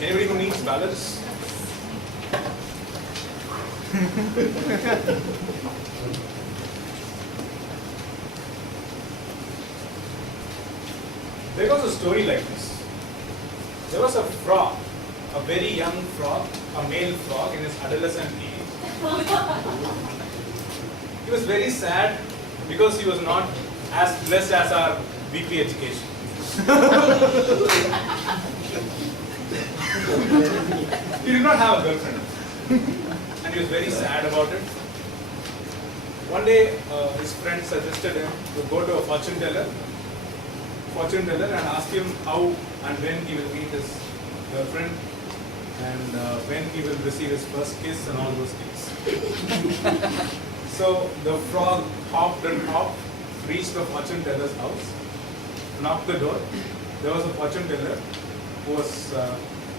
Anybody who needs balance? There was a story like this. There was a frog, a very young frog, a male frog in his adolescent age. He was very sad because he was not as blessed as our weekly education. He did not have a girlfriend and he was very sad about it. One day his friend suggested him to go to a fortune teller and ask him how and when he will meet his girlfriend and when he will receive his first kiss and all those things. So the frog hopped and hopped, reached the fortune teller's house, knocked the door. There was a fortune teller who was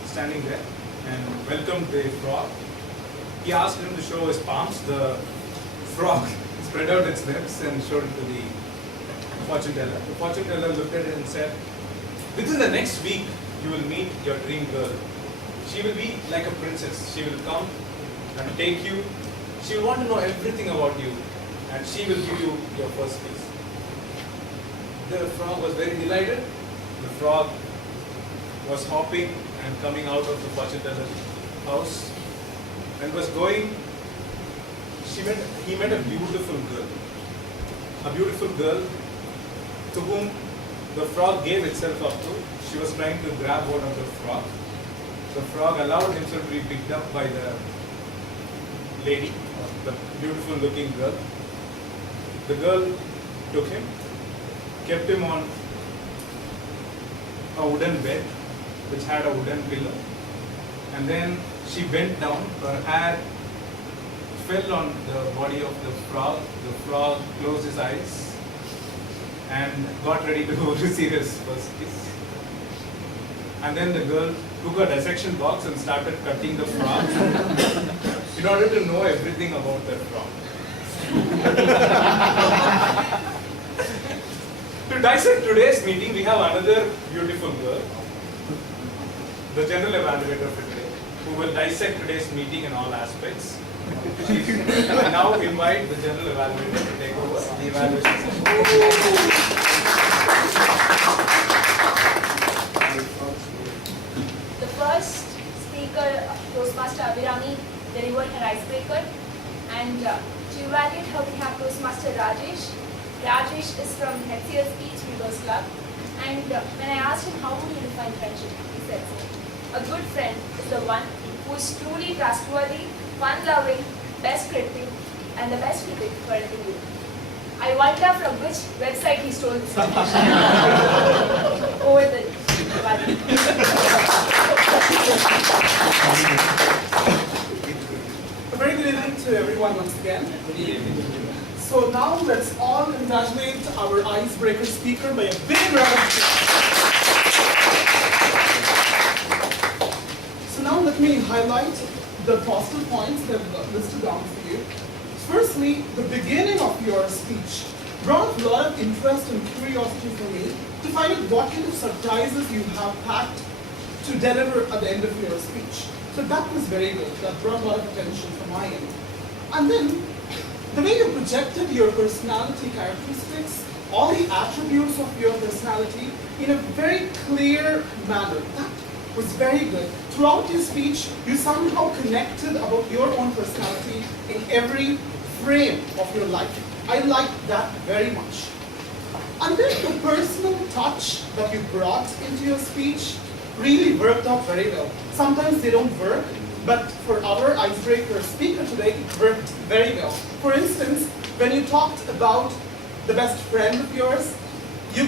standing there and welcomed the frog. He asked him to show his palms. The frog spread out its lips and showed it to the fortune teller. The fortune teller looked at it and said, "Within the next week, you will meet your dream girl. She will be like a princess. She will come and take you. She will want to know everything about you and she will give you your first kiss." The frog was very delighted. The frog was hopping and coming out of the fortune teller's house and was going. He met a beautiful girl to whom the frog gave itself up to. She was trying to grab hold of the frog. The frog allowed himself to be picked up by the lady, the beautiful looking girl. The girl took him, kept him on a wooden bed which had a wooden pillow, and then she bent down. Her hair fell on the body of the frog. The frog closed his eyes and got ready to receive his first kiss. And then the girl took a dissection box and started cutting the frog in order to know everything about that frog. To dissect today's meeting, we have another beautiful girl, the general evaluator for today, who will dissect today's meeting in all aspects. I now invite the general evaluator to take over the evaluation session. The first speaker, Toastmaster Abhirami, delivered her icebreaker, and to evaluate her, we have Toastmaster Rajesh. Rajesh is from HCL Speech Readers Club, and when I asked him how would you define friendship, he said so. A good friend is the one who is truly trustworthy, fun-loving, best critic, and the best critic for anything you do. I wonder from which website he stole this information. Over the A very good evening to everyone once again. So now let's all congratulate our icebreaker speaker by a big round of applause. So now let me highlight the positive points that I've listed down for you. Firstly, the beginning of your speech brought a lot of interest and curiosity for me to find out what kind of surprises you have packed to deliver at the end of your speech. So that was very good. That brought a lot of attention from my end. And then, the way you projected your personality characteristics, all the attributes of your personality in a very clear manner. That was very good. Throughout your speech, you somehow connected about your own personality in every frame of your life. I liked that very much. And then the personal touch that you brought into your speech really worked out very well. Sometimes they don't work, but for our icebreaker speaker today, it worked very well. For instance, when you talked about the best friend of yours, you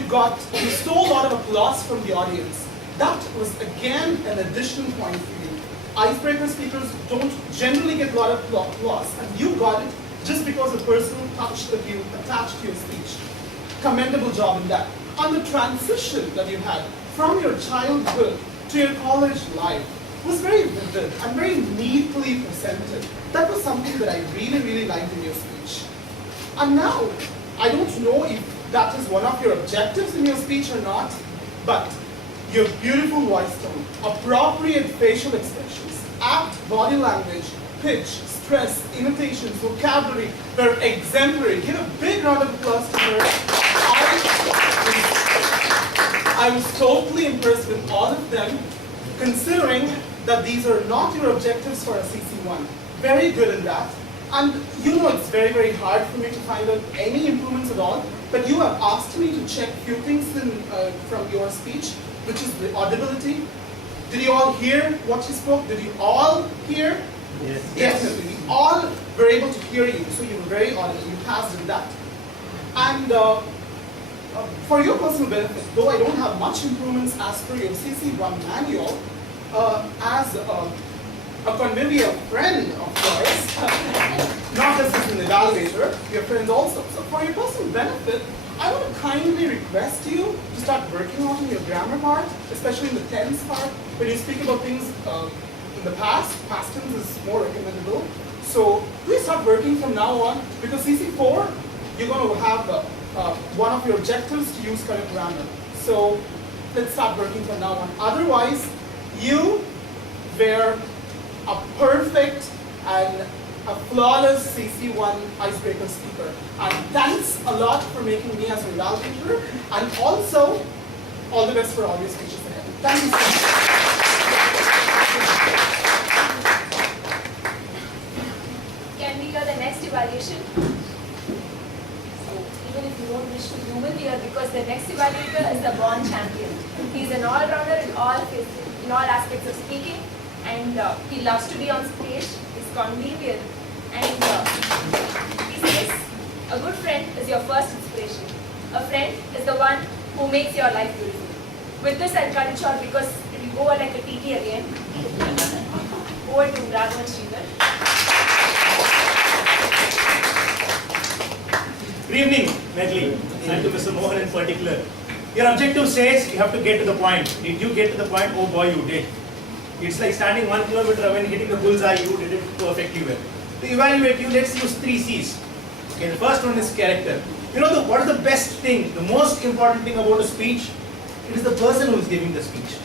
stole a lot of applause from the audience. That was again an additional point for you. Icebreaker speakers don't generally get a lot of applause, and you got it just because of the personal touch that you attached to your speech. Commendable job in that. And the transition that you had from your childhood to your college life was very vivid and very neatly presented. That was something that I really, really liked in your speech. And now, I don't know if that is one of your objectives in your speech or not, but your beautiful voice tone, appropriate facial expressions, apt body language, pitch, stress, imitations, vocabulary were exemplary. Give a big round of applause to her. I was totally impressed with all of them, considering that these are not your objectives for a CC1. Very good in that. And you know it's very, very hard for me to find out any improvements at all, but you have asked me to check few things from your speech, which is the audibility. Did you all hear what she spoke? Did you all hear? Yes. Definitely. We all were able to hear you, so you were very audible. You passed in that. And for your personal benefit, though I don't have much improvements as per your CC1 manual, as a convivial friend of yours, not just as an evaluator, we are friends also. So for your personal benefit, I want to kindly request you to start working on your grammar part, especially in the tense part. When you speak about things in the past tense is more recommendable. So please start working from now on, because CC4, you're going to have one of your objectives to use correct grammar. So let's start working from now on. Otherwise, you were a perfect and a flawless CC1 icebreaker speaker. And thanks a lot for making me as a evaluator, and also all the best for all your speeches ahead. Thank you so much. Can we hear the next evaluation? So even if you don't wish to human here, because the next evaluator is the born champion. He's an all-rounder in all aspects of speaking, and he loves to be on stage. He's convivial, and he says, a good friend is your first inspiration. A friend is the one who makes your life beautiful. With this, I'll cut it short because it will go like a TT again. Over to Raghavan Sridhar. Good evening, Medley, and to Mr. Mohan in particular. Your objective says you have to get to the point. Did you get to the point? Oh boy, you did. It's like standing 1 kilometer away and hitting the bullseye. You did it perfectly well. To evaluate you, let's use 3 C's. Okay, the first one is character. You know what is the best thing, the most important thing about a speech? It is the person who is giving the speech.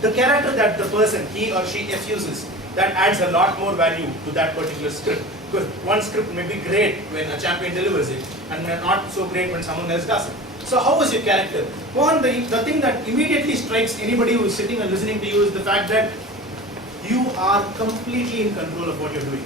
The character that the person, he or she, effuses, that adds a lot more value to that particular script. Because one script may be great when a champion delivers it, and not so great when someone else does it. So how was your character? One, the thing that immediately strikes anybody who is sitting and listening to you is the fact that you are completely in control of what you're doing.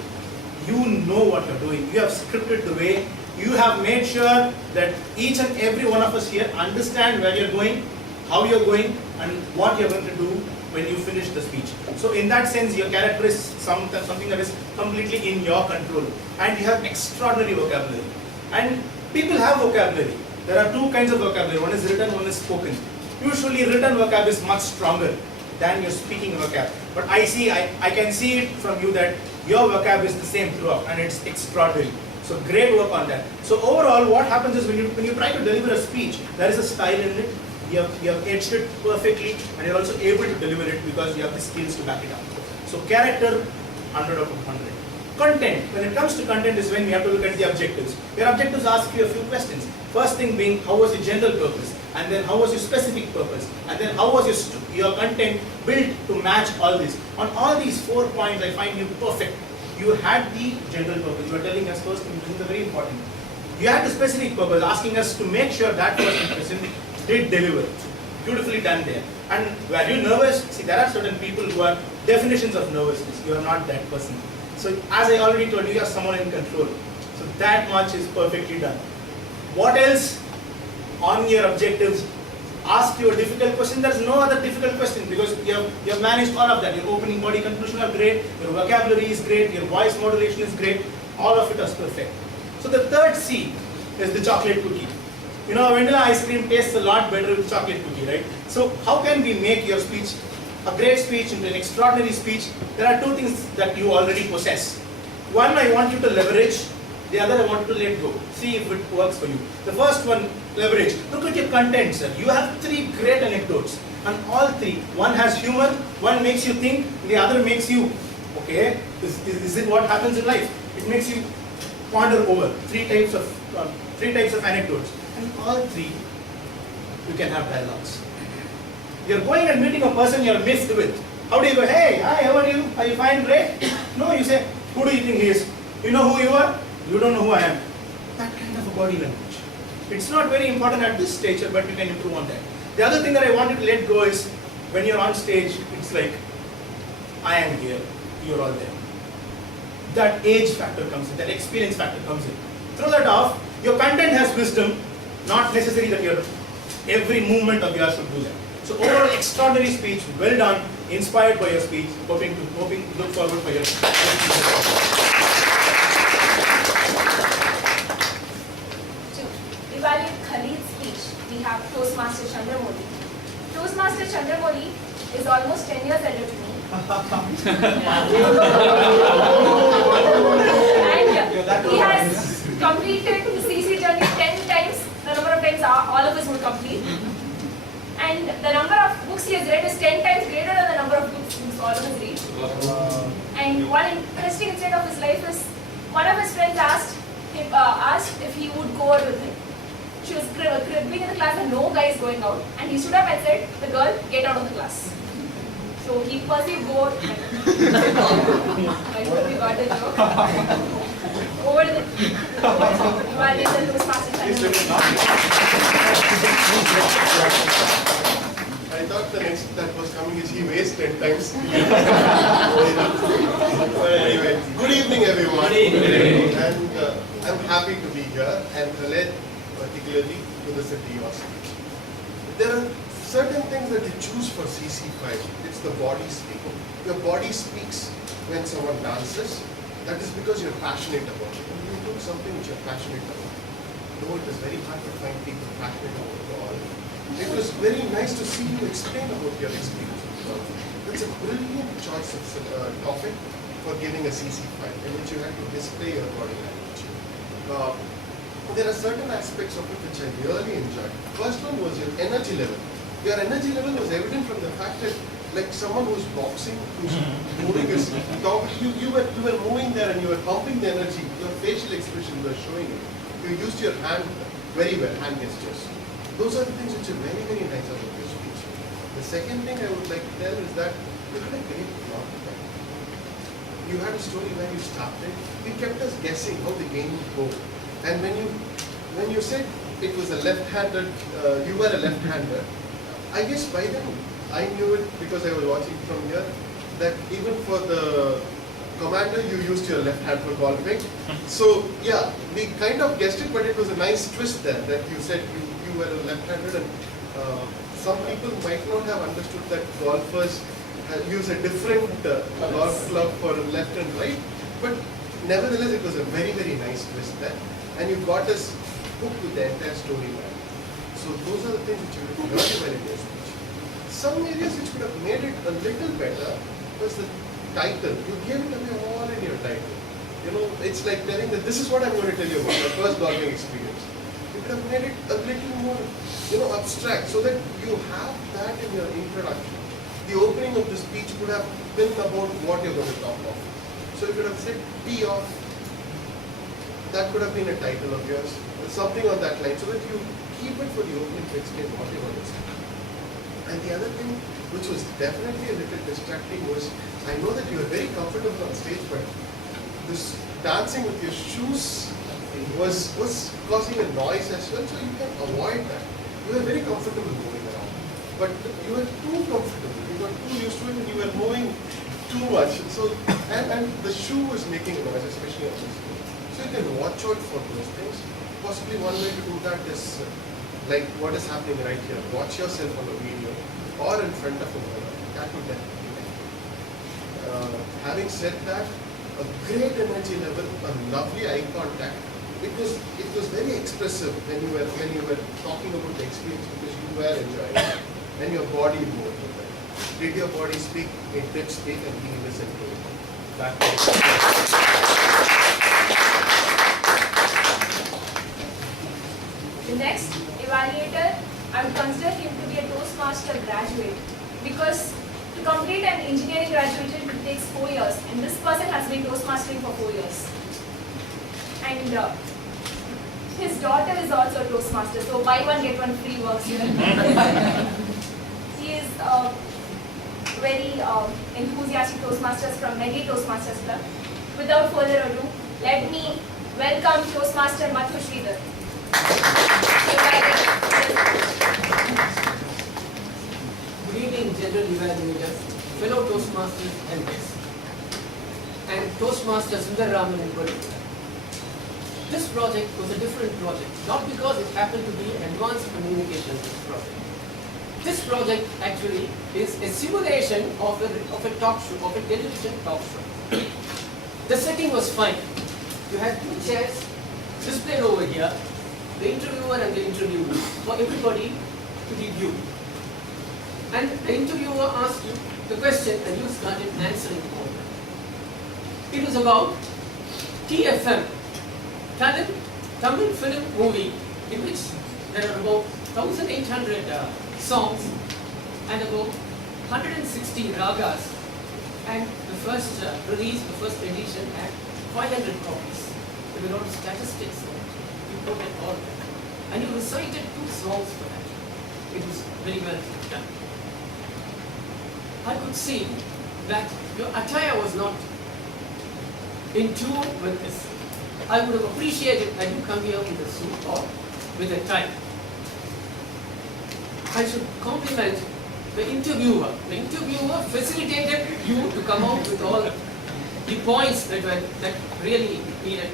You know what you're doing. You have scripted the way. You have made sure that each and every one of us here understand where you're going, how you're going, and what you're going to do when you finish the speech. So in that sense, your character is something that is completely in your control. And you have extraordinary vocabulary. And people have vocabulary. There are 2 kinds of vocabulary. One is written, one is spoken. Usually written vocab is much stronger than your speaking vocab. But I can see it from you that your vocab is the same throughout, and it's extraordinary. So great work on that. So overall, what happens is when you try to deliver a speech, there is a style in it. You have etched it perfectly, and you're also able to deliver it because you have the skills to back it up. So character, 100 out of 100. Content. When it comes to content is when we have to look at the objectives. Your objectives ask you a few questions. First thing being, how was your general purpose? And then how was your specific purpose? And then how was your content built to match all this? On all these 4 points, I find you perfect. You had the general purpose. You were telling us first thing, this is very important. You had the specific purpose, asking us to make sure that person did deliver. Beautifully done there. And were you nervous? See, there are certain people who are definitions of nervousness. You are not that person. So as I already told you, you are someone in control. So that much is perfectly done. What else on your objectives? Ask you a difficult question. There's no other difficult question because you have managed all of that. Your opening, body, conclusion are great. Your vocabulary is great. Your voice modulation is great. All of it is perfect. So the third C is the chocolate cookie. You know, vanilla ice cream tastes a lot better with chocolate cookie, right? So how can we make your speech a great speech into an extraordinary speech? There are 2 things that you already possess. One, I want you to leverage. The other, I want you to let go. See if it works for you. The first one, leverage. Look at your content, sir. You have 3 great anecdotes. And all 3, one has humor, one makes you think, the other makes you, okay, is it what happens in life? It makes you ponder over 3 types of anecdotes. And all 3, you can have dialogues. You're going and meeting a person you're mixed with. How do you go, hey, hi, how are you? Are you fine, great? No, you say, who do you think he is? You know who you are? You don't know who I am. That kind of a body language. It's not very important at this stage, but you can improve on that. The other thing that I wanted to let go is, when you're on stage, it's like, I am here, you're all there. That age factor comes in, that experience factor comes in. Throw that off. Your content has wisdom, not necessary that your every movement of yours should do that. So overall, extraordinary speech, well done, inspired by your speech, hoping, look forward for your To evaluate Khalid's speech, we have Toastmaster Chandramouli. Toastmaster Chandramouli is almost 10 years elder to me. And he has completed the CC journey 10 times, the number of times all of us would complete. And the number of books he has read is 10 times greater than the number of books all of us read. And one interesting incident of his life is, one of his friends asked if he would go out with him. She was cribbing in the class and no guy is going out. And he stood up and said, the girl, get out of the class. So he perceived go out. I hope you got the joke. Over the evaluation to Toastmaster I thought the next that was coming is he weighs 10 times. But anyway, good evening everyone. Good evening. And I'm happy to be here and relate particularly to the city of speech. There are certain things that you choose for CC5. It's the body speaking. Your body speaks when someone dances. That is because you're passionate about it. When you do something which you're passionate about. Though it is very hard to find people passionate about it all. It was very nice to see you explain about your experience. It's a brilliant choice of topic for giving a CC5 in which you had to display your body language. There are certain aspects of it which I really enjoyed. First one was your energy level. Your energy level was evident from the fact that, like someone who's boxing, who's moving his top, you were moving there and you were pumping the energy. Your facial expression was showing it. You used your hand very well, hand gestures. Those are the things which are very, very nice about your speech. The second thing I would like to tell is that you had a great plot. You had a story where you started. You kept us guessing how the game would go. And when you said it was a left-handed, you were a left-hander, I guess by then I knew it because I was watching from here, that even for the commander you used your left hand for golfing. So yeah, we kind of guessed it, but it was a nice twist there that you said you were a left-handed, and some people might not have understood that golfers use a different golf club for left and right, but nevertheless it was a very, very nice twist there, and you got us hooked with the entire storyline. So those are the things which you really well in your speech. Some areas which could have made it a little better was the title. You gave it away all in your title. You know, it's like telling that this is what I'm going to tell you about my first golfing experience. You could have made it a little more, abstract, so that you have that in your introduction. The opening of the speech could have been about what you're going to talk of. So you could have said tee off. That could have been a title of yours, or something on that line, so that you keep it for the opening to explain what you're going to say. And the other thing, which was definitely a little distracting, was I know that you were very comfortable on stage, but this dancing with your shoes was causing a noise as well, so you can avoid that. You were very comfortable moving around, but you were too comfortable. You got too used to it, and you were moving too much. So and the shoe was making a noise, especially on this stage. So you can watch out for those things. Possibly one way to do that is like what is happening right here. Watch yourself on a video or in front of a mirror. That would definitely help. Having said that, a great energy level, a lovely eye contact. It was very expressive when you were talking about the experience, because you were enjoying it, and your body moved with it. Did your body speak? It did speak, and we listened to it. That The next evaluator, I would consider him to be a Toastmaster graduate, because to complete an engineering graduation it takes 4 years, and this person has been Toastmastering for 4 years. And his daughter is also a Toastmaster, so buy one get one free works here. He is very enthusiastic Toastmasters from Medley Toastmasters Club. Without further ado, let me welcome Toastmaster Madhu Sridhar. Good evening, General Evaluators, fellow Toastmasters and guests, and Toastmaster Sundar Raman in particular. This project was a different project, not because it happened to be an advanced communications project. This project actually is a simulation of a talk show, of a television talk show. The setting was fine. You had two chairs displayed over here, the interviewer and the interviewee, for everybody to review. And the interviewer asked you the question and you started answering all of it. It was about TFM, Tamil film movie, in which there are about 1,800 songs and about 160 ragas, and the first release, the first edition had 500 copies. There were a lot of statistics on it. You put it all there. And you recited 2 songs for that. It was very well done. I could see that your attire was not in tune with this. I would have appreciated that you come here with a suit or with a tie. I should compliment the interviewer. The interviewer facilitated you to come out with all the points that really needed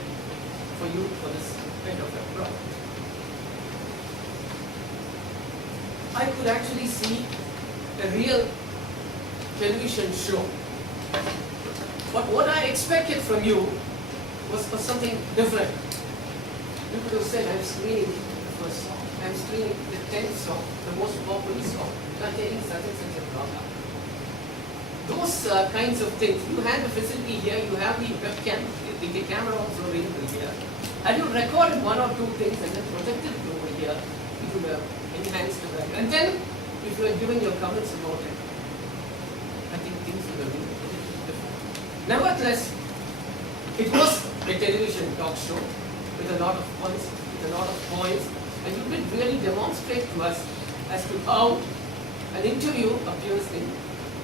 for you for this kind of a project. I could actually see a real television show. But what I expected from you was something different. You could have said, I'm screening the first song, I'm screening the 10th song, the most popular song, containing such and such a raga. Those kinds of things. You have the facility here, you have the webcam, the camera also available here. And you recorded 1 or 2 things and then projected it over here, it would have enhanced the value. And then, if you are giving your comments about it, I think things would have been a little different. Nevertheless, it was a television talk show with a lot of points, and you did really demonstrate to us as to how an interview appears in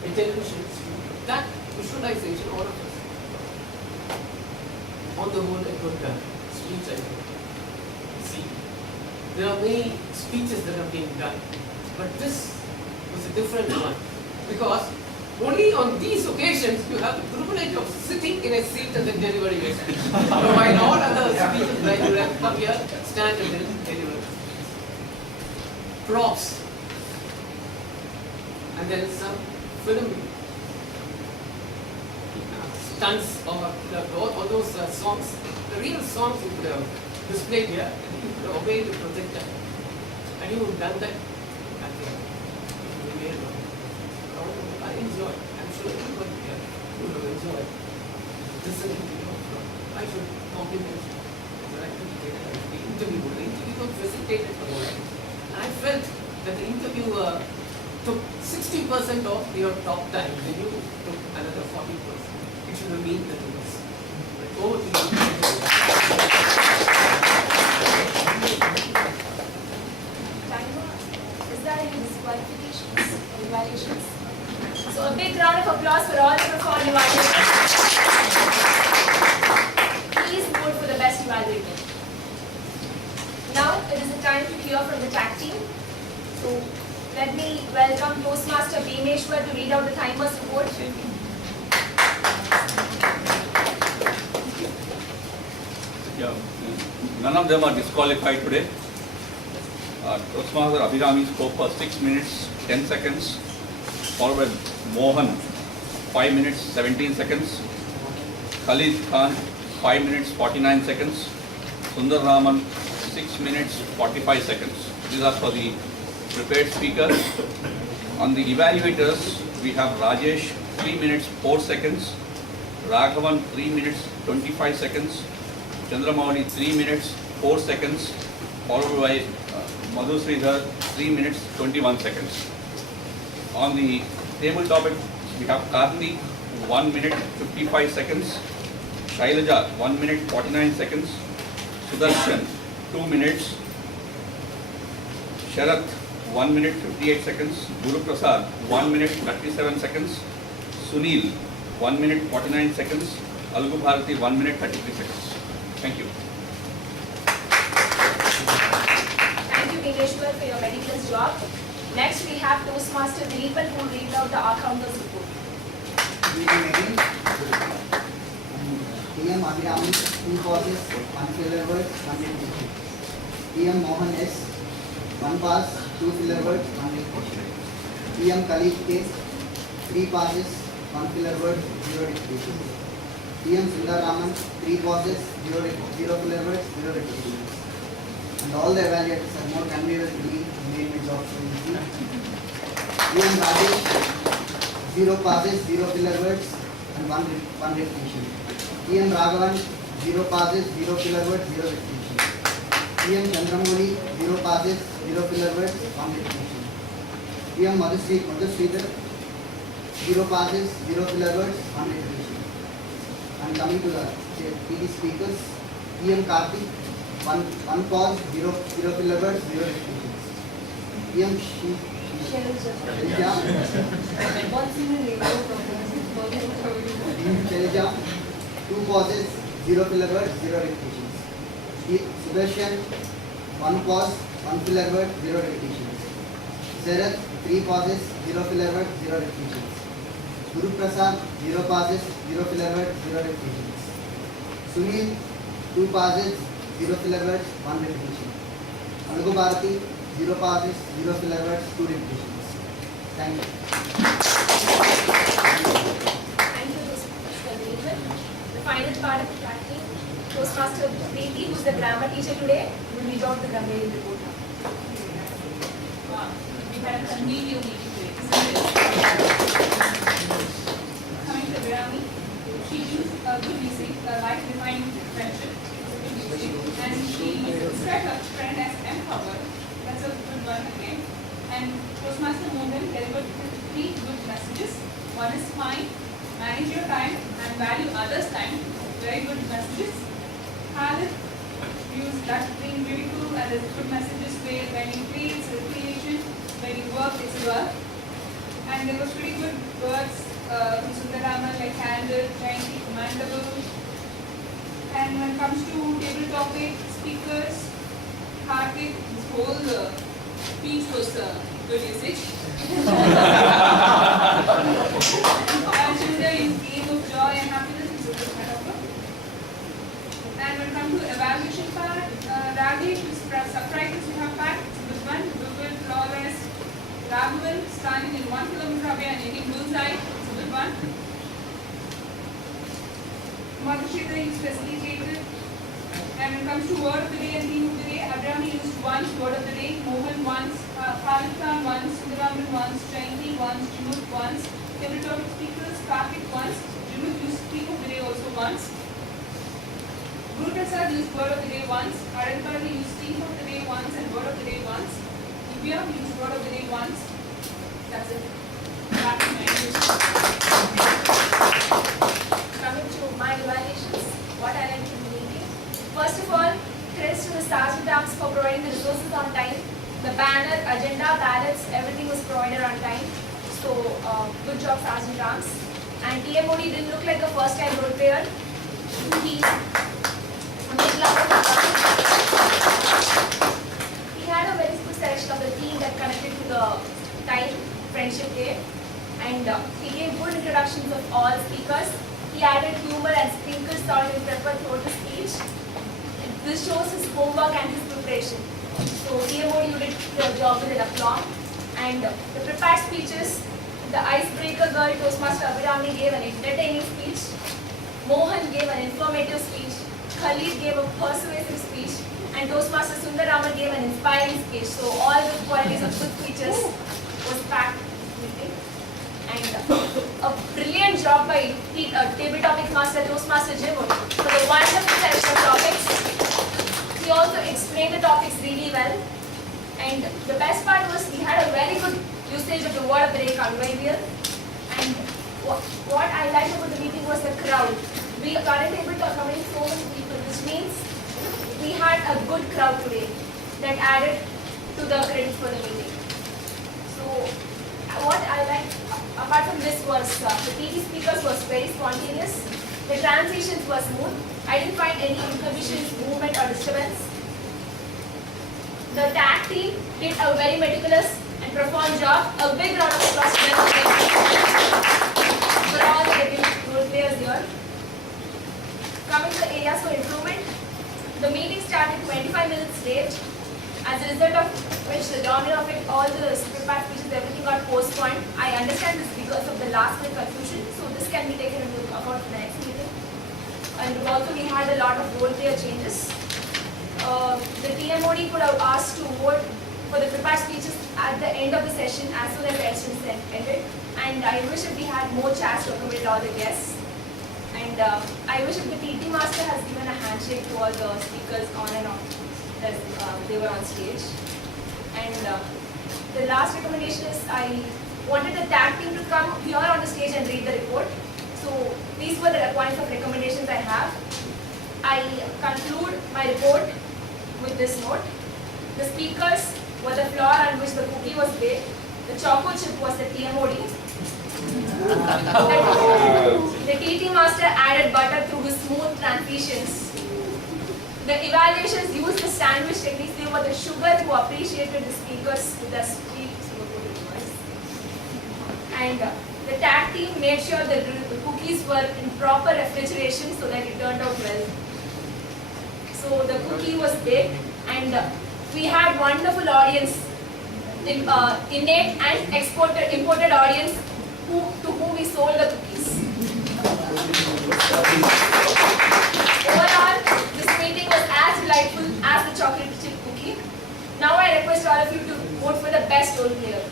a television studio. That visualization, all of us, on the whole, a good speech, I think. See, there are many speeches that have been done, but this was a different one, because only on these occasions you have the privilege of sitting in a seat and then delivering a speech. While all other speeches, like you have to come here, stand and then deliver. Props. And then some film stunts or all those songs, the real songs you could have displayed here, and you could have obeyed the projector. And you would have done that, I think, you made it. I enjoyed. I'm sure everybody here would have enjoyed listening to you. I should compliment the interviewer. The interviewer facilitated for all. I felt that the interviewer took 60% of your talk time, and you took another 40%. It should have been the reverse. Over to you. Is there any disqualifications or evaluations? So a big round of applause for all the performing evaluators. Please vote for the best evaluator. Now it is the time to hear from the tag team. So let me welcome Toastmaster Bhimeshwar to read out the timer's report. Yeah, none of them are disqualified today. Toastmaster Abhirami spoke for 6 minutes 10 seconds, followed by Mohan 5 minutes 17 seconds, Khalid Khan 5 minutes 49 seconds, Sundar Raman 6 minutes 45 seconds. These are for the prepared speakers. On the evaluators, we have Rajesh 3 minutes 4 seconds, Raghavan 3 minutes 25 seconds, Chandramouli 3 minutes 4 seconds, followed by Madhu Sridhar 3 minutes 21 seconds. On the table topic, we have Karthik 1 minute 55 seconds, Shailaja 1 minute 49 seconds, Sudarshan 2 minutes, Sharath 1 minute 58 seconds. Guru Prasad, 1 minute 37 seconds. Sunil, 1 minute 49 seconds. Algu Bharati, 1 minute 33 seconds. Thank you. Thank you, Dineshwar, for your meticulous job. Next, we have Toastmaster Dileepan who will read out the accountant's report. Good evening. PM Abhirami, 2 pauses, 1 filler word, 1 repetition. PM Mohan S, 1 pass, 2 filler word, 1 repetition. PM Khalid K, 3 passes, 1 filler word, 0 repetition. PM Sundar Raman, 3 pauses, 0 filler words, 0 repetitions. And all the evaluators are more convenient to me and made my job so easy. PM Rajesh, 0 passes, 0 filler words, and 1 repetition. PM Raghavan, 0 passes, 0 filler words, 0 repetition. PM Chandramoli, 0 passes, 0 filler words, 1 repetition. PM Madhusridhar, 0 passes, 0 filler words, 1 repetition. And coming to the PD speakers, PM Karthik, 1 pause, 0 filler words, 0 repetitions. PM Shelja, Shelja, 2 pauses, 0 filler words, 0 repetitions. Sudarshan, 1 pause, 1 filler word, 0 repetitions. Sarath, 3 pauses, 0 filler word, 0 repetitions. Guru Prasad, 0 pauses, 0 filler word, 0 repetitions. Sunil, 2 pauses, 0 filler words, 1 repetition. Algu Bharati, 0 pauses, 0 filler words, 2 repetitions. Thank you. Thank you, Toastmaster Dileepan. The final part of the practice, Toastmaster Preeti, who is the grammar teacher today, will read out the grammar report now. We had a convenient meeting today. Coming to Virami, she used a good usage, a life-defining friendship. And she described her friend as empowered. That's a good one again. And Toastmaster Mohan delivered 3 good messages. One is fine, manage your time and value others' time. Very good messages. Khalid used that being beautiful and there's good messages where when you play it's recreation, when you work it's work. And there was pretty good words from Sundarama like candid, giantly commendable. And when it comes to table topic, speakers, Karthik, his whole speech was good usage. And Shunda used game of joy and happiness, it's a good metaphor. And when it comes to evaluation part, Rajesh, surprises you have packed, it's a good one, good, flawless. Raghavan, standing in 1 kilometer away and hitting bullseye, it's a good one. Madhusridhar is facilitated. And when it comes to word of the day and theme of the day, Abhirami used once, word of the day, Mohan once, Khalid Khan once, Sundaraman once, Jayanti once, Jimut once, table topic speakers, Karthik once, Jimut used theme of the day also once. Guru Prasad used word of the day once, Arendpalli used theme of the day once and word of the day once. Divya used word of the day once. That's it. Back to my English. Coming to my evaluations, what I learned from the meeting. First of all, credits to the Sergeant Arms for providing the resources on time. The banner, agenda, ballots, everything was provided on time. So, good job, Sergeant Arms. And TMOD didn't look like a first-time role player. He had a very good selection of the theme that connected to the time friendship day. And he gave good introductions of all speakers. He added humor and sprinkled salt and pepper throughout the speech. This shows his homework and his preparation. So TMOD, you did your job with an aplomb. And the prepared speeches, the icebreaker girl Toastmaster Abhirami gave an entertaining speech. Mohan gave an informative speech. Khalid gave a persuasive speech. And Toastmaster Sundarama gave an inspiring speech. So all the qualities of good speeches was packed. And a brilliant job by table topic master Toastmaster Jimut for the wonderful selection of topics. He also explained the topics really well. And the best part was we had a very good usage of the word of the day convivial. And what I liked about the meeting was the crowd. We were able to accommodate so many people, which means we had a good crowd today that added to the credit for the meeting. So what I like apart from this was the PT speakers was very spontaneous. The transitions were smooth. I didn't find any inhibitions, movement or disturbance. The tag team did a very meticulous and profound job. A big round of applause to them for all the role players here. Coming to the areas for improvement, the meeting started 25 minutes late, as a result of which the domino effect, all the prepared speeches, everything got postponed. I understand this because of the last minute confusion, so this can be taken into account for the next meeting. And also we had a lot of role player changes. The TMOD could have asked to vote for the prepared speeches at the end of the session as soon as the session ended. And I wish if we had more chance to accommodate all the guests. And I wish if the TT master has given a handshake to all the speakers on and off as they were on stage. And the last recommendation is I wanted the tag team to come here on the stage and read the report. So these were the points of recommendations I have. I conclude my report with this note. The speakers were the floor on which the cookie was baked. The choco chip was the TMOD. The TT master added butter through his smooth transitions. The evaluations used the sandwich techniques. They were the sugar who appreciated the speakers with their sweet voice. And the tag team made sure that the cookies were in proper refrigeration so that it turned out well. So the cookie was baked, and we had wonderful audience, innate and imported audience to whom we sold the cookies. Overall, this meeting was as delightful as the chocolate chip cookie. Now I request all of you to vote for the best role player.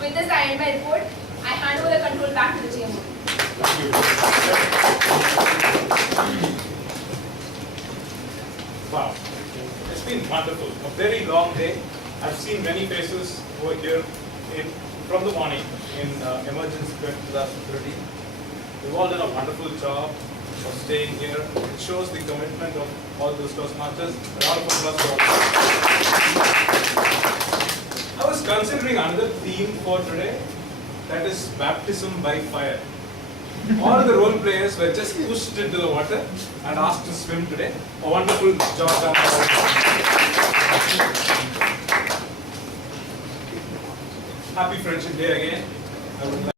With this, I end my report. I hand over the control back to the GM. Wow, it's been wonderful. A very long day. I've seen many faces over here from the morning in emergency security. You've all done a wonderful job of staying here. It shows the commitment of all those Toastmasters. A lot of applause for all. I was considering another theme for today, that is baptism by fire. All the role players were just pushed into the water and asked to swim today. A wonderful job done. Happy Friendship Day again. I would like